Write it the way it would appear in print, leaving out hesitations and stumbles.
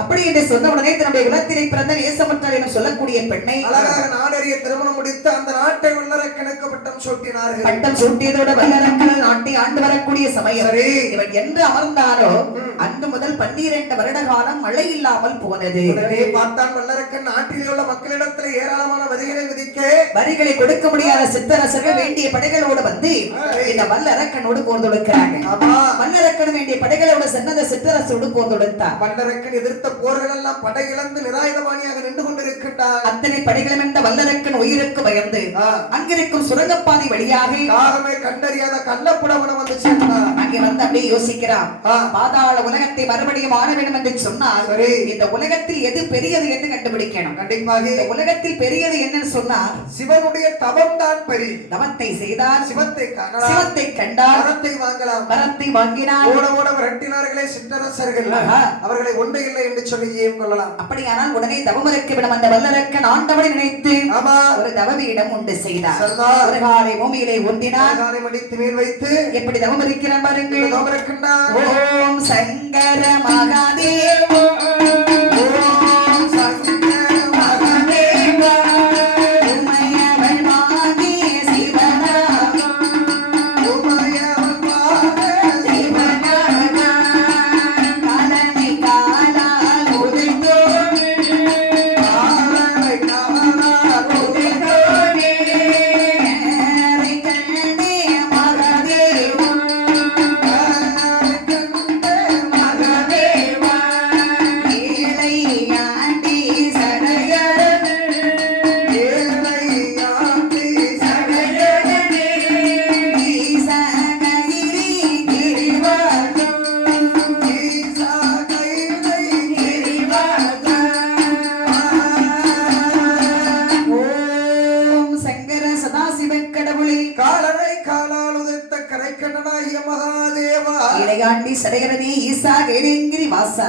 அப்படி என்று சொன்ன உடனே தன்னுடைய குலத்திலே பிறந்த நேசமற்றாள் என சொல்லக்கூடிய பெண்ணை அழகாக நாடறிய திருமணம் முடித்து அந்த நாட்டை வல்லரக்கனுக்கு பட்டம் சூட்டினார்கள். பட்டம் சூட்டியதோட வல்லரக்கன் நாட்டை ஆண்டு வரக்கூடிய சமயம் இவன் என்று அமர்ந்தாரோ அன்று முதல் 12 வருட காலம் மழை இல்லாமல் போனது. உடனே பார்த்தான் வல்லரக்கன் நாட்டில் உள்ள மக்களிடத்தில் ஏராளமான வரிகளை கொடுக்க முடியாத சித்தரசர்கள் வேண்டிய படைகளோடு வந்து இந்த வல்லரக்கனோடு போர் தொடுக்கிறாங்க. வல்லரக்கன் வேண்டிய படைகளோடு சென்னத சித்தரசோடு போர் தொடுத்தார். வல்லரக்கன் எதிர்த்த போர்கள் எல்லாம் படை இழந்து நிராயுதபாணியாக நின்று கொண்டிருக்கின்றார். அத்தனை படைகளும் என்ற வல்லரக்கன் உயிருக்கு பயந்து அங்கிருக்கும் சுரங்கப்பாதை வழியாக காகமே கண்டறியாத கள்ளப்புடவனம் வந்து சேர்ந்தார். அங்கே வந்து அப்படியே யோசிக்கிறான், பாதாள உலகத்தை மறுபடியும் ஆட வேண்டும் என்று சொன்னால் இந்த உலகத்தில் எது பெரியது என்று கண்டுபிடிக்கணும். கண்டிப்பாக இந்த உலகத்தில் பெரியது என்னன்னு சொன்னா சிவனுடைய தவம் தான் பெரிய. தவத்தை செய்தார், சிவத்தை கண்டார், வரத்தை வாங்கலாம். வரத்தை வாங்கினார். ஓட ஓட விரட்டினார்களே சித்தரசர்கள், அவர்களை ஒன்றை இல்லை என்று சொல்லி ஏன் கொள்ளலாம். அப்படியானால் உடனே தவமரக்க விடம் அந்த வல்லரக்கன் ஆண்டவனை நினைத்து ஒரு தவவீடம் உண்டு செய்தார். ஒரு காலை பூமியிலே ஒன்றினார், காலை மடித்து மேல் வைத்து எப்படி தவம் இருக்கிறார் பாருங்கள். தவம் இருக்கின்றார். ஓம் சங்கர மகாதேவ சடைகரனே ஈசா கேளிங்கிரி வாசா